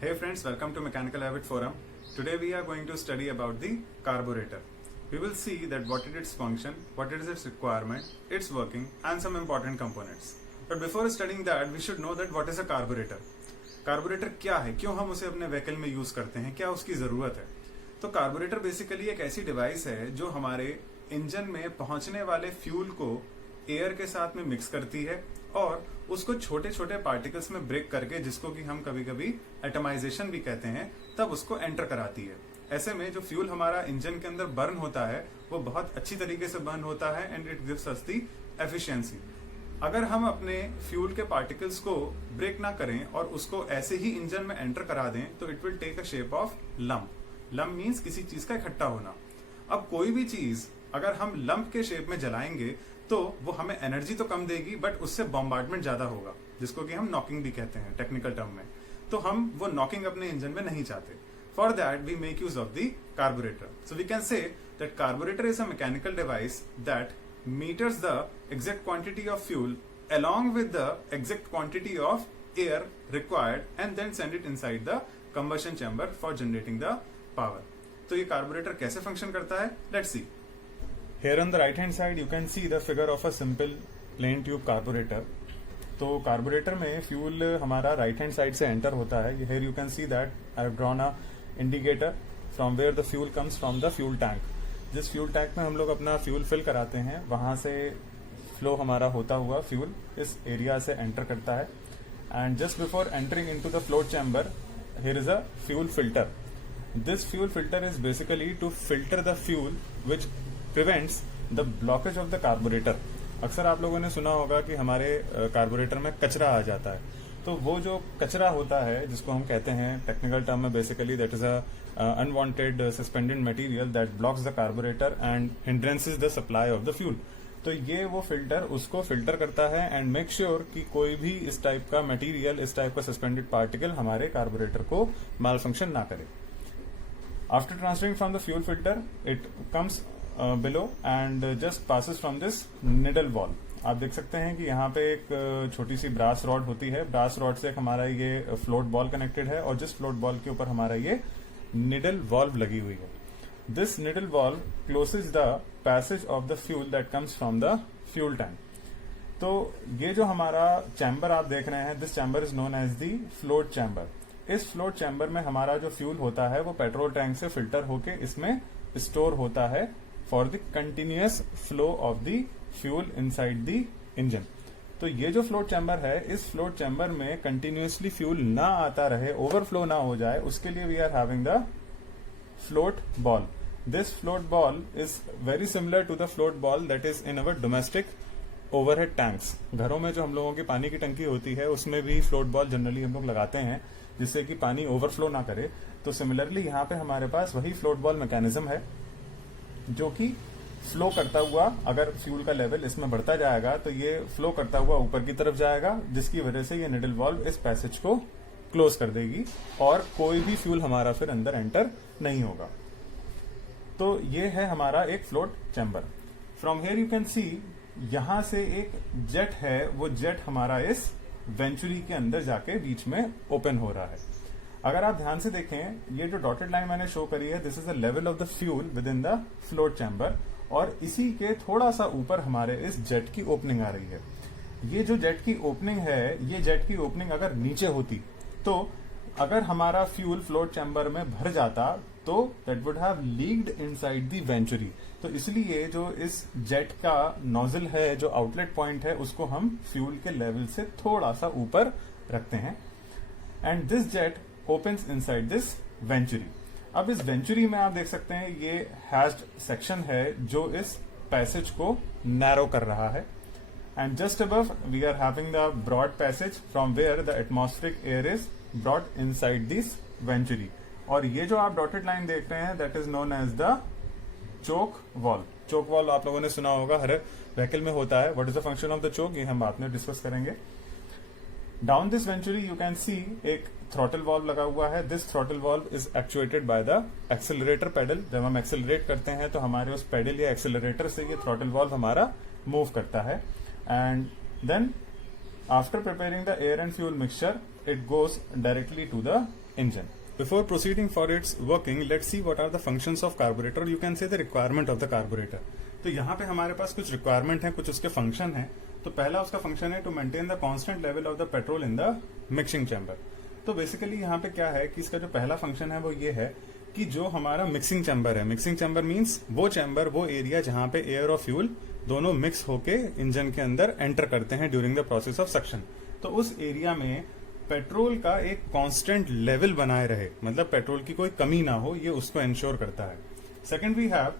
Hey friends, welcome to Mechanical Habit Forum. Today we are going to study about the carburetor. We will see that what is its function, what is its requirement, its working and some important components. But before studying that, we should know that what is a carburetor. Carburettor क्या है, क्यों हम उसे अपने vehicle में use करते हैं, क्या उसकी जरूरत है। तो कार्बोरेटर बेसिकली एक ऐसी डिवाइस है जो हमारे इंजन में पहुंचने वाले फ्यूल को एयर के साथ में मिक्स करती है और उसको छोटे छोटे पार्टिकल्स में ब्रेक करके, जिसको कि हम कभी कभी एटमाइजेशन भी कहते हैं, तब उसको एंटर कराती है। ऐसे में जो फ्यूल हमारा इंजन के अंदर बर्न होता है वो बहुत अच्छी तरीके से बर्न होता है and it gives us the efficiency. अगर हम अपने फ्यूल के पार्टिकल्स को ब्रेक ना करें और उसको ऐसे ही इंजन में एंटर करा दें तो it will take a shape of lump. Lump means किसी चीज का इकट्ठा होना। अब कोई भी चीज अगर हम लंप के शेप में जलाएंगे तो वो हमें एनर्जी तो कम देगी बट उससे बॉम्बार्डमेंट ज्यादा होगा, जिसको कि हम नॉकिंग भी कहते हैं टेक्निकल टर्म में। तो हम वो नॉकिंग अपने इंजन में नहीं चाहते। For that we make use of the carburettor. So we can say that carburettor is a mechanical device that meters the exact quantity of fuel along with the exact quantity of air required and then send it inside the combustion chamber for generating the power. तो ये carburettor कैसे function करता है, let's see. Here on the right hand side you can see the figure of a simple plain tube carburetor. तो carburettor में fuel हमारा right hand side से enter होता है। Here you can see that I have drawn a indicator from where the fuel comes from the fuel tank. जिस fuel tank में हम लोग अपना फ्यूल फिल कराते हैं वहां से फ्लो हमारा होता हुआ फ्यूल इस एरिया से एंटर करता है and just before entering into the float chamber here is a fuel filter. This fuel filter is basically to filter the fuel which prevents the blockage of the carburettor. अक्सर आप लोगों ने सुना होगा कि हमारे कार्बोरेटर में कचरा आ जाता है, तो वो जो कचरा होता है जिसको हम कहते हैं टेक्निकल टर्म में basically that is a unwanted suspended material that blocks the carburetor and hindrances the supply of the fuel. तो ये वो फिल्टर उसको फिल्टर करता है एंड मेक श्योर कि कोई भी इस टाइप का मटेरियल, इस टाइप का सस्पेंडेड पार्टिकल हमारे कार्बोरेटर को माल फंक्शन ना करे। After transferring from the fuel filter it comes below and just passes from this needle wall. आप देख सकते हैं कि यहाँ पे एक छोटी सी ब्रास रॉड होती है। ब्रास रॉड से हमारा ये फ्लोट बॉल कनेक्टेड है और जिस फ्लोट बॉल के ऊपर हमारा ये निडल वॉल्व लगी हुई है। This needle valve closes the passage of the fuel that comes from the fuel tank. तो ये जो हमारा चैम्बर आप देख रहे हैं, this chamber is known as the float chamber. इस फ्लोट चैम्बर में हमारा जो फ्यूल होता है वो पेट्रोल टैंक से फिल्टर होके इसमें स्टोर होता है for the continuous flow of the fuel inside the engine. तो ये जो फ्लोट चैम्बर है, इस फ्लोट चैम्बर में कंटिन्यूअसली फ्यूल ना आता रहे, ओवरफ्लो ना हो जाए, उसके लिए we are having the float ball. This float ball is very similar to the float ball that is in our domestic overhead tanks. घरों में जो हम लोगों की पानी की टंकी होती है उसमें भी फ्लोट बॉल जनरली हम लोग लगाते हैं जिससे कि पानी ओवरफ्लो ना करे। तो सिमिलरली यहाँ पे हमारे पास वही फ्लोट बॉल मैकेनिज्म है जो कि फ्लो करता हुआ, अगर फ्यूल का लेवल इसमें बढ़ता जाएगा तो ये फ्लो करता हुआ ऊपर की तरफ जाएगा, जिसकी वजह से ये निडल वॉल्व इस पैसेज को क्लोज कर देगी और कोई भी फ्यूल हमारा फिर अंदर एंटर नहीं होगा। तो ये है हमारा एक float chamber. From here you can सी यहां से एक जेट है, वो जेट हमारा इस वेंचुरी के अंदर जाके बीच में ओपन हो रहा है। अगर आप ध्यान से देखें, ये जो डॉटेड लाइन मैंने शो करी है, this is the level of the fuel with in the float chamber और इसी के थोड़ा सा ऊपर हमारे इस जेट की ओपनिंग आ रही है। ये जो जेट की ओपनिंग है, ये जेट की ओपनिंग अगर नीचे होती तो अगर हमारा फ्यूल फ्लोट चैम्बर में भर जाता तो that would have leaked inside the venturi. तो इसलिए जो इस जेट का नोजल है, जो आउटलेट पॉइंट है, उसको हम फ्यूल के लेवल से थोड़ा सा ऊपर रखते हैं and this jet opens inside this venturi. अब इस वेंचुरी में आप देख सकते हैं ये हैश्ड सेक्शन है जो इस पैसेज को नैरो कर रहा है and just above we are having the broad passage from where the atmospheric air is broad inside this venturi. और ये जो आप डॉटेड लाइन देख रहे हैं that is known as the choke valve. Choke valve आप लोगों ने सुना होगा, हर व्हीकल में होता है। What is the function of the choke, ये हम बाद में डिस्कस करेंगे। Down this venturi you can see एक थ्रॉटल वॉल्व लगा हुआ है। This throttle valve is actuated by the accelerator pedal. जब हम एक्सेलरेट करते हैं तो हमारे उस पेडल या एक्सेलरेटर से ये थ्रॉटल वॉल्व हमारा मूव करता है and then after preparing the air and fuel mixture it goes directly to the engine. Before proceeding for its working, let's see what are the functions of carburetor, or you can say the requirement of the carburetor. तो यहाँ पे हमारे पास कुछ requirement है, कुछ उसके function है. तो पहला उसका फंक्शन है to maintain the constant level of the petrol in the mixing chamber. तो बेसिकली यहाँ पे क्या है कि इसका जो पहला फंक्शन है वो ये है कि जो हमारा मिक्सिंग चैम्बर है, मिक्सिंग चैम्बर मीन्स वो चैम्बर, वो एरिया जहां पे एयर और फ्यूल दोनों मिक्स होके इंजन के अंदर एंटर करते हैं during the process of suction. तो उस एरिया में पेट्रोल का एक कांस्टेंट लेवल बनाए रहे, मतलब पेट्रोल की कोई कमी ना हो, ये उसको इंश्योर करता है. Second we have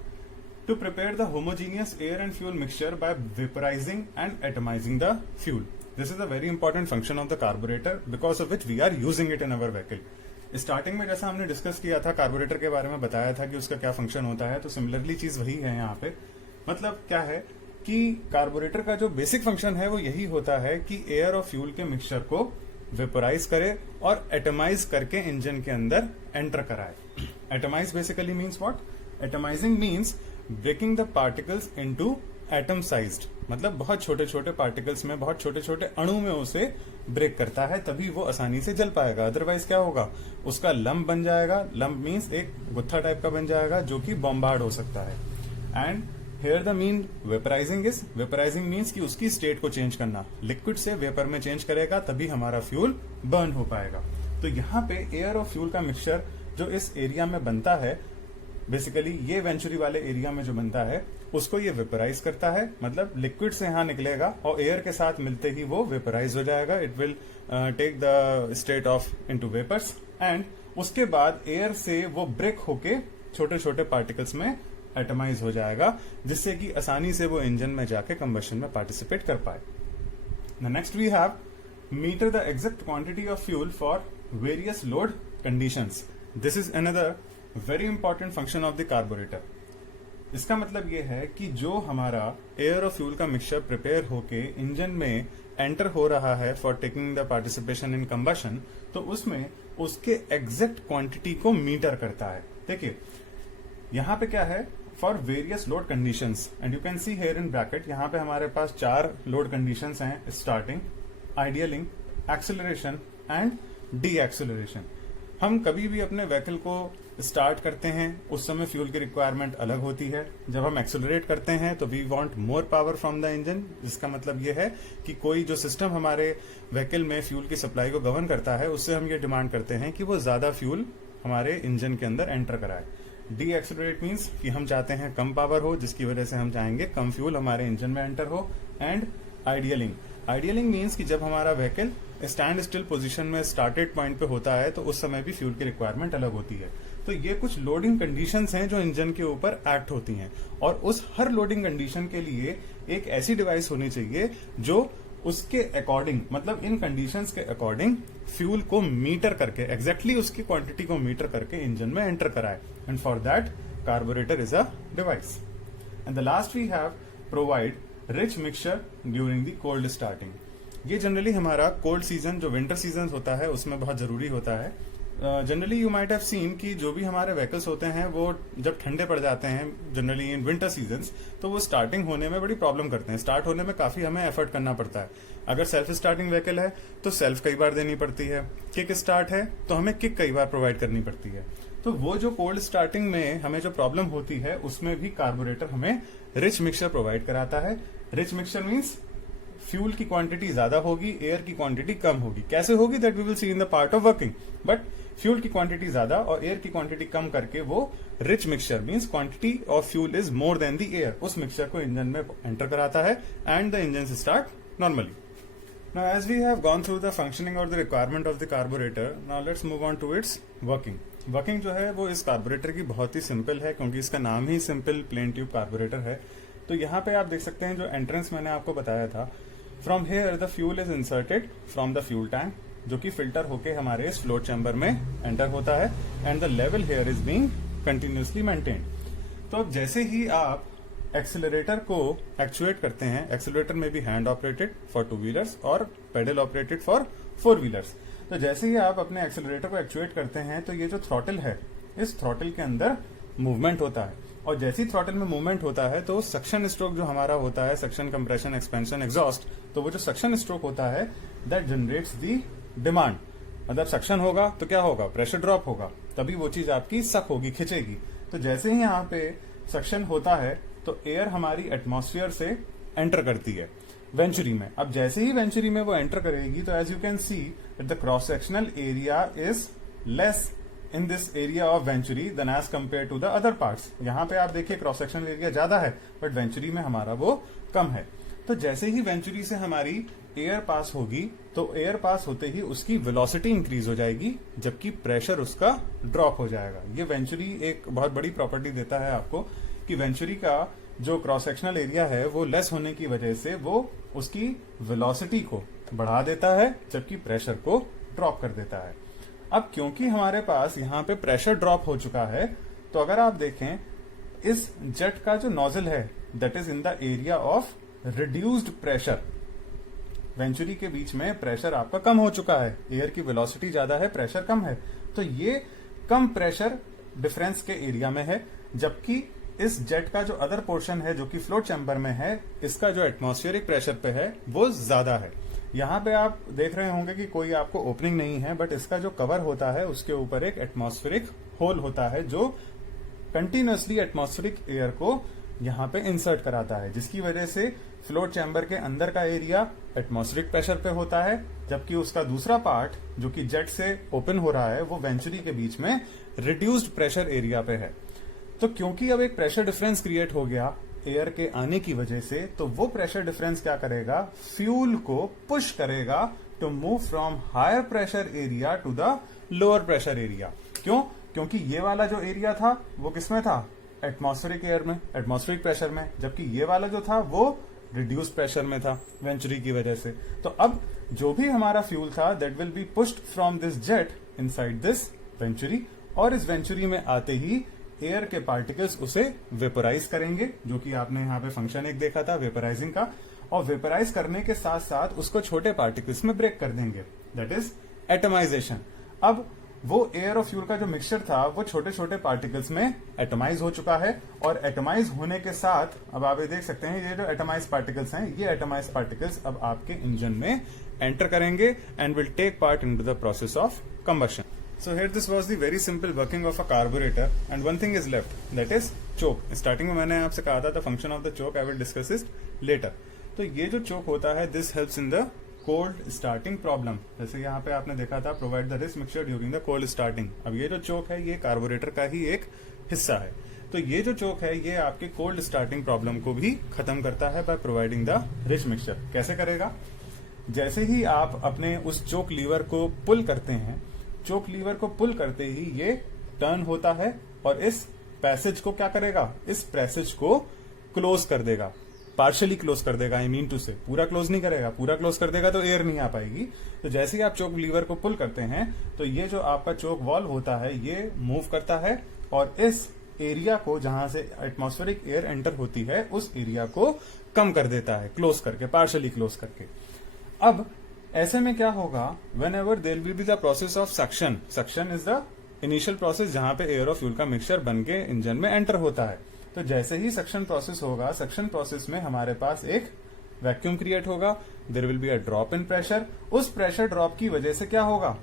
to prepare the homogeneous air and fuel mixture by vaporising and atomising the fuel. This is a very important function of the carburettor because of which we are using it in our vehicle. Starting में जैसा हमने discuss किया था, carburettor के बारे में बताया था कि उसका क्या फंक्शन होता है, तो सिमिलरली चीज वही है यहाँ पे. मतलब क्या है कि कार्बोरेटर का जो बेसिक फंक्शन है वो यही होता है कि एयर और फ्यूल के मिक्सचर को वेपोराइज करे और एटमाइज करके इंजन के अंदर एंटर कराए. Atomise basically means what? Atomising means breaking the particles into atom sized, मतलब बहुत छोटे छोटे पार्टिकल्स में, बहुत छोटे छोटे अणु में उसे ब्रेक करता है, तभी वो आसानी से जल पाएगा. अदरवाइज क्या होगा, उसका लंप बन जाएगा. लंप मीन्स एक गुत्था टाइप का बन जाएगा जो कि बॉम्बार्ड हो सकता है. And here the mean वेपराइजिंग is, वेपराइजिंग means कि उसकी स्टेट को चेंज करना, लिक्विड से वेपर में चेंज करेगा तभी हमारा फ्यूल बर्न हो पाएगा. तो यहाँ पे एयर और फ्यूल का मिक्सचर जो इस एरिया में बनता है, बेसिकली ये वेंचुरी वाले एरिया में जो बनता है उसको ये वेपराइज करता है, मतलब लिक्विड से यहां निकलेगा और एयर के साथ मिलते ही वो वेपराइज हो जाएगा. It will take the state of into vapours एंड उसके बाद एयर से वो ब्रेक होके छोटे छोटे पार्टिकल्स में एटमाइज हो जाएगा, जिससे कि आसानी से वो इंजन में जाके कंबशन में पार्टिसिपेट कर पाए. Next we have meter the exact quantity of fuel for various load conditions. This is another very important function of the carburettor. इसका मतलब ये है कि जो हमारा एयर और फ्यूल का मिक्सचर प्रिपेयर होके इंजन में एंटर हो रहा है for taking the participation in combustion, तो उसमें उसके एग्जैक्ट क्वांटिटी को मीटर करता है. देखिए यहां पे क्या है, for various load conditions, and you can see here in bracket, यहां पे हमारे पास 4 लोड कंडीशंस हैं: starting, idling, acceleration and deceleration. हम कभी भी अपने व्हीकल को स्टार्ट करते हैं उस समय फ्यूल की रिक्वायरमेंट अलग होती है. जब हम एक्सेलरेट करते हैं तो we want more power from the engine, जिसका मतलब ये है कि कोई जो सिस्टम हमारे व्हीकल में फ्यूल की सप्लाई को गवर्न करता है उससे हम ये डिमांड करते हैं कि वो ज्यादा फ्यूल हमारे इंजन के अंदर एंटर कराए. डी एक्सेलरेट मीन्स कि हम चाहते हैं कम पावर हो, जिसकी वजह से हम चाहेंगे कम फ्यूल हमारे इंजन में एंटर हो. एंड आइडियलिंग, आइडियलिंग मीन्स कि जब हमारा व्हीकल स्टैंड स्टिल पोजीशन में स्टार्टेड पॉइंट पे होता है तो उस समय भी फ्यूल की रिक्वायरमेंट अलग होती है. तो ये कुछ लोडिंग कंडीशंस हैं जो इंजन के ऊपर एक्ट होती हैं, और उस हर लोडिंग कंडीशन के लिए एक ऐसी डिवाइस होनी चाहिए जो उसके अकॉर्डिंग, मतलब इन कंडीशंस के अकॉर्डिंग फ्यूल को मीटर करके, एग्जैक्टली उसकी क्वांटिटी को मीटर करके इंजन में एंटर कराए. And for that carburettor is a device. And the last we have provide rich mixture during the cold starting. ये जनरली हमारा कोल्ड सीजन, जो विंटर सीजन होता है, उसमें बहुत जरूरी होता है. Generally you might have seen कि जो भी हमारे व्हीकल्स होते हैं वो जब ठंडे पड़ जाते हैं जनरली इन विंटर सीजन्स, तो वो स्टार्टिंग होने में बड़ी प्रॉब्लम करते हैं. स्टार्ट होने में काफी हमें एफर्ट करना पड़ता है. अगर सेल्फ स्टार्टिंग व्हीकल है तो सेल्फ कई बार देनी पड़ती है. किक स्टार्ट है तो हमें किक कई बार प्रोवाइड करनी पड़ती है. तो वो जो कोल्ड स्टार्टिंग में हमें जो प्रॉब्लम होती है उसमें भी कार्बोरेटर हमें रिच मिक्सचर प्रोवाइड कराता है. रिच मिक्सचर मीन्स फ्यूल की क्वांटिटी ज्यादा होगी, एयर की क्वांटिटी कम होगी. कैसे होगी that we will see in the part of working, but fuel की क्वांटिटी ज्यादा और एयर की क्वांटिटी कम करके वो rich mixture means quantity of fuel is more than the air, उस मिक्सचर को इंजन में एंटर कराता है and the engine start normally. Now as we have gone through the functioning और the requirement of the carburettor, now let's move on to its working. Working जो है वो इस कार्बोरेटर की बहुत ही सिंपल है, क्योंकि इसका नाम ही सिंपल प्लेन ट्यूब कार्बोरेटर है. तो यहाँ पे आप देख सकते हैं जो एंट्रेंस मैंने आपको बताया था, from here the fuel is inserted from the fuel tank, जो कि फिल्टर होके हमारे इस फ्लोट चैम्बर में एंटर होता है. And the level here is being continuously maintained. तो अब जैसे ही आप एक्सेलरेटर को एक्चुएट करते हैं, एक्सेलरेटर में भी हैंड ऑपरेटेड फॉर 2 व्हीलर्स और पेडल ऑपरेटेड फॉर 4 व्हीलर्स. तो जैसे ही आप अपने एक्सेलरेटर को एक्चुएट करते हैं तो ये जो थ्रॉटल है, इस थ्रॉटल के अंदर मूवमेंट होता है, और जैसे ही थ्रॉटल में मूवमेंट होता है तो सक्शन स्ट्रोक जो हमारा होता है, सक्शन, कंप्रेशन, एक्सपेंशन, एग्जॉस्ट, तो वो जो सक्शन स्ट्रोक होता है दैट जनरेट्स दी डिमांड. मतलब सक्शन होगा तो क्या होगा, प्रेशर ड्रॉप होगा, तभी वो चीज आपकी सक होगी, खिंचेगी। तो जैसे ही यहाँ पे सक्शन होता है तो एयर हमारी एटमॉस्फेयर से एंटर करती है वेंचुरी में। अब जैसे ही वेंचुरी में वो एंटर करेगी तो as you can see that the cross sectional area is less in this area of venturi than as compare to the other parts. यहाँ पे आप देखिए क्रॉस सेक्शनल एरिया ज्यादा है बट वेंचुरी में हमारा वो कम है। तो जैसे ही वेंचुरी से हमारी एयर पास होगी तो एयर पास होते ही उसकी वेलोसिटी इंक्रीज हो जाएगी जबकि प्रेशर उसका ड्रॉप हो जाएगा। ये वेंचुरी एक बहुत बड़ी प्रॉपर्टी देता है आपको कि वेंचुरी का जो क्रॉस सेक्शनल एरिया है वो लेस होने की वजह से वो उसकी वेलोसिटी को बढ़ा देता है जबकि प्रेशर को ड्रॉप कर देता है। अब क्योंकि हमारे पास यहाँ पे प्रेशर ड्रॉप हो चुका है तो अगर आप देखें इस जेट का जो नोजल है that is in the area of reduced pressure. Venturi के बीच में प्रेशर आपका कम हो चुका है, एयर की वेलोसिटी ज्यादा है, प्रेशर कम है, तो ये कम प्रेशर डिफरेंस के एरिया में है। जबकि इस जेट का जो अदर पोर्शन है जो कि फ्लोट चैम्बर में है, इसका जो एटमॉस्फेरिक प्रेशर पे है वो ज्यादा है। यहाँ पे आप देख रहे होंगे कि कोई आपको ओपनिंग नहीं है बट इसका जो कवर होता है उसके ऊपर एक एटमॉस्फेरिक होल होता है जो कंटिन्यूअसली एटमॉस्फेरिक एयर को यहाँ पे इंसर्ट कराता है, जिसकी वजह से फ्लोट चैम्बर के अंदर का एरिया एटमॉस्फेरिक प्रेशर पे होता है जबकि उसका दूसरा पार्ट जो कि जेट से ओपन हो रहा है वो वेंचुरी के बीच में रिड्यूस्ड प्रेशर एरिया पे है। तो क्योंकि अब एक प्रेशर डिफरेंस क्रिएट हो गया एयर के आने की वजह से, तो वो प्रेशर डिफरेंस क्या करेगा, फ्यूल को पुश करेगा to move from higher pressure area to the lower pressure area. क्यों? क्योंकि ये वाला जो एरिया था वो किसमें था, एटमॉस्फेरिक एयर में, एटमॉस्फेरिक प्रेशर में, जबकि ये वाला जो था वो रिड्यूस प्रेशर में था वेंचुरी की वजह से। तो अब जो भी हमारा फ्यूल था that will be pushed from this jet inside this venturi, और इस वेंचुरी में आते ही एयर के पार्टिकल्स उसे वेपोराइज करेंगे, जो कि आपने यहाँ पे फंक्शन एक देखा था वेपोराइजिंग का, और वेपोराइज करने के साथ साथ उसको छोटे पार्टिकल्स में ब्रेक कर देंगे, दैट इज एटमाइजेशन। अब वो एयर और फ्यूल का जो मिक्सचर था वो छोटे छोटे पार्टिकल्स में एटमाइज हो चुका है, और एटमाइज होने के साथ अब आप ये देख सकते हैं ये जो एटमाइज पार्टिकल्स हैं, ये एटमाइज पार्टिकल्स अब आपके इंजन में एंटर करेंगे and will take part in to the process of combustion. So here this was the very simple working of a carburetor, and one thing is left, that is choke. Starting में मैंने आपसे कहा था the function of the choke I will discuss it later. तो ये जो choke होता है this helps in the cold starting problem. जैसे यहाँ पे आपने देखा था provide the rich mixture during the cold starting. अब ये जो choke है ये carburetor का ही एक हिस्सा है। तो ये जो choke है ये आपके cold starting problem को भी खत्म करता है by providing the rich mixture. कैसे करेगा? जैसे ही आप अपने उस choke lever को pull करते हैं, चोक लीवर को पुल करते ही ये टर्न होता है और इस पैसेज को क्या करेगा, इस पैसेज को क्लोज कर देगा, पार्शियली क्लोज कर देगा, आई मीन टू से पूरा क्लोज नहीं करेगा, पूरा क्लोज कर देगा तो एयर नहीं आ पाएगी। तो जैसे ही आप चोक लीवर को पुल करते हैं तो ये जो आपका चोक वॉल्व होता है ये मूव करता है और इस एरिया को जहां से एटमॉस्फेरिक एयर एंटर होती है उस एरिया को कम कर देता है, क्लोज करके, पार्शियली क्लोज करके। अब ऐसे में क्या होगा, when ever there will be the process of suction, suction is the initial process जहां पे एयर और फ्यूल का मिक्सचर बन के इंजन में एंटर होता है। तो जैसे ही सक्शन प्रोसेस होगा, सक्शन प्रोसेस में हमारे पास एक वैक्यूम क्रिएट होगा, there will be a drop in pressure. उस प्रेशर ड्रॉप की वजह से क्या होगा,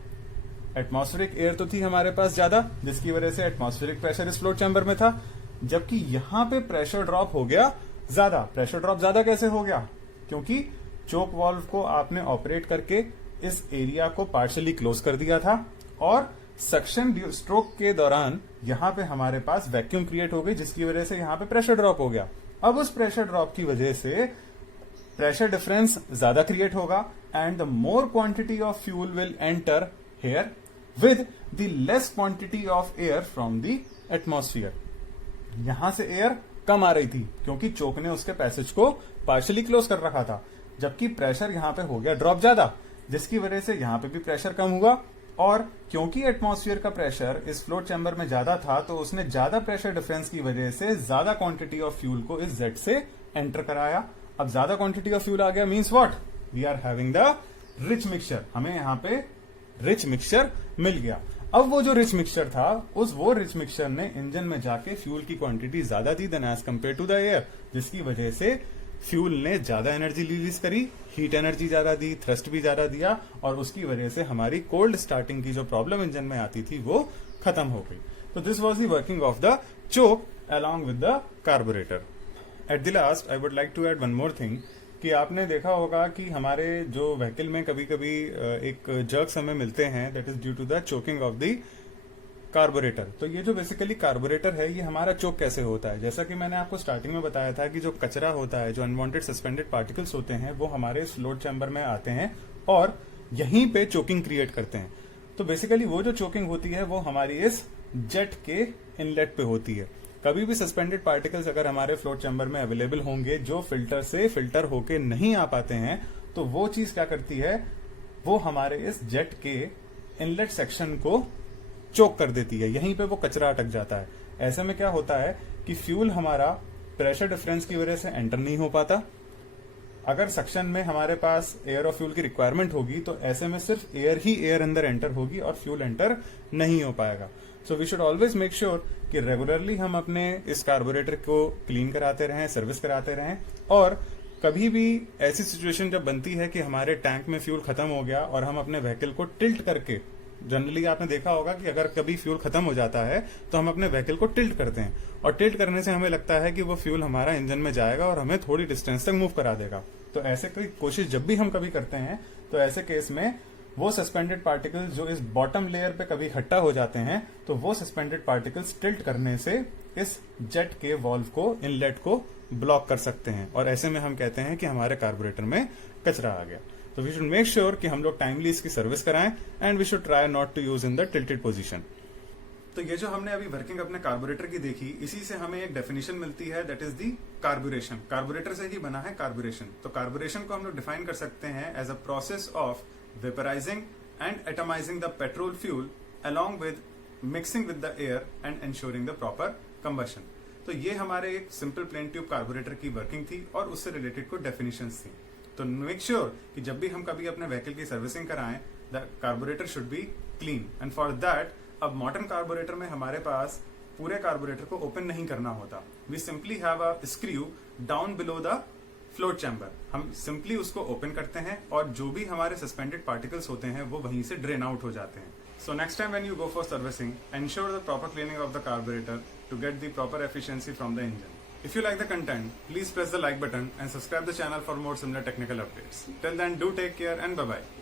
एटमॉस्फेरिक एयर तो थी हमारे पास ज्यादा, जिसकी वजह से एटमॉस्फेरिक प्रेशर इस फ्लोट चैम्बर में था, जबकि यहां पे प्रेशर ड्रॉप हो गया ज्यादा। प्रेशर ड्रॉप ज्यादा कैसे हो गया, क्योंकि चोक वाल्व को आपने ऑपरेट करके इस एरिया को पार्शियली क्लोज कर दिया था और सक्शन स्ट्रोक के दौरान यहां पे हमारे पास वैक्यूम क्रिएट हो गई, जिसकी वजह से यहां पे प्रेशर ड्रॉप हो गया। अब उस प्रेशर ड्रॉप की वजह से प्रेशर डिफरेंस ज्यादा क्रिएट होगा and the more quantity of fuel will enter here with the less quantity of air from the atmosphere. यहां से एयर कम आ रही थी क्योंकि चोक ने उसके पैसेज को पार्शियली क्लोज कर रखा था, जबकि प्रेशर यहां पे हो गया ड्रॉप ज्यादा, जिसकी वजह से यहां पे भी प्रेशर कम हुआ। और क्योंकि एटमॉस्फेयर का प्रेशर इस फ्लोट चैम्बर में ज्यादा था तो उसने ज्यादा प्रेशर डिफरेंस की वजह से ज्यादा क्वांटिटी ऑफ फ्यूल को इस जेट से एंटर कराया। अब ज्यादा क्वांटिटी ऑफ फ्यूल आ गया means what, we are having the rich mixture, हमें यहां पे रिच मिक्सचर मिल गया। अब वो जो रिच मिक्सचर था वो रिच मिक्सचर ने इंजन में जाके फ्यूल की क्वांटिटी ज्यादा दी then as compare to the air, जिसकी वजह से फ्यूल ने ज्यादा एनर्जी रिलीज करी, हीट एनर्जी ज्यादा दी, थ्रस्ट भी ज्यादा दिया, और उसकी वजह से हमारी कोल्ड स्टार्टिंग की जो प्रॉब्लम इंजन में आती थी वो खत्म हो गई। तो this was the working of the choke along with the carburettor. At the last I would like to add one more thing कि आपने देखा होगा कि हमारे जो व्हीकल में कभी कभी एक जर्क्स हमें मिलते हैं, that is due to the choking of the carburettor. तो ये जो बेसिकली कार्बोरेटर है, ये हमारा चोक कैसे होता है? जैसा कि मैंने आपको स्टार्टिंग में बताया था कि जो कचरा होता है, जो अनवांटेड सस्पेंडेड पार्टिकल्स होते हैं, वो हमारे फ्लोट चैम्बर में आते हैं और यहीं पे चोकिंग क्रिएट करते हैं। तो बेसिकली वो जो चोकिंग होती है वो हमारी इस जेट के इनलेट पे होती है। कभी भी सस्पेंडेड पार्टिकल्स अगर हमारे फ्लोट चैम्बर में अवेलेबल होंगे जो फिल्टर से फिल्टर होके नहीं आ पाते हैं, तो वो चीज क्या करती है, वो हमारे इस जेट के इनलेट सेक्शन को चोक कर देती है, यहीं पे वो कचरा अटक जाता है। ऐसे में क्या होता है कि फ्यूल हमारा प्रेशर डिफरेंस की वजह से एंटर नहीं हो पाता। अगर सक्शन में हमारे पास एयर और फ्यूल की रिक्वायरमेंट होगी तो ऐसे में सिर्फ एयर ही एयर अंदर एंटर होगी और फ्यूल एंटर नहीं हो पाएगा। So we should always make sure कि रेगुलरली हम अपने इस कार्बोरेटर को क्लीन कराते रहें, सर्विस कराते रहें। और कभी भी ऐसी सिचुएशन जब बनती है कि हमारे टैंक में फ्यूल खत्म हो गया और हम अपने व्हीकल को टिल्ट करके, जनरली आपने देखा होगा कि अगर कभी फ्यूल खत्म हो जाता है तो हम अपने व्हीकल को टिल्ट करते हैं, और टिल्ट करने से हमें लगता है कि वो फ्यूल हमारा इंजन में जाएगा और हमें थोड़ी डिस्टेंस तक मूव करा देगा। तो ऐसे कोई कोशिश जब भी हम कभी करते हैं तो ऐसे केस में वो सस्पेंडेड पार्टिकल्स जो इस बॉटम लेयर पे कभी इकट्ठा हो जाते हैं, तो वो सस्पेंडेड पार्टिकल्स टिल्ट करने से इस जेट के वॉल्व को, इनलेट को ब्लॉक कर सकते हैं, और ऐसे में हम कहते हैं कि हमारे कार्बोरेटर में कचरा आ गया। तो वी शुड मेक श्योर कि हम लोग टाइमली इसकी सर्विस कराएं, and we should try not to use in the tilted position. तो ये जो हमने अभी वर्किंग अपने कार्बोरेटर की देखी, इसी से हमें एक डेफिनेशन मिलती है, दैट इज दी कार्बोरेशन। कार्बोरेटर से ही बना है कार्बोरेशन। तो कार्बोरेशन को हम लोग डिफाइन कर सकते हैं as a process of vaporising and atomising the petrol fuel along with mixing with the air and insuring the proper combustion. तो ये हमारे एक सिंपल प्लेन ट्यूब कार्बोरेटर की वर्किंग थी और उससे रिलेटेड कुछ डेफिनेशंस थी। तो मेक श्योर कि जब भी हम कभी अपने व्हीकल की सर्विसिंग कराएं, the carburettor should be clean, and for that अब मॉडर्न कार्बोरेटर में हमारे पास पूरे कार्बोरेटर को ओपन नहीं करना होता। We simply have a screw down below the float chamber. हम सिंपली उसको ओपन करते हैं और जो भी हमारे सस्पेंडेड पार्टिकल्स होते हैं वो वहीं से ड्रेन आउट हो जाते हैं। So next time when you go for servicing, ensure the proper cleaning of the carburetor to get the proper efficiency from the engine. If you like the content, please press the like button and subscribe the channel for more similar technical updates. Till then, do take care and bye-bye.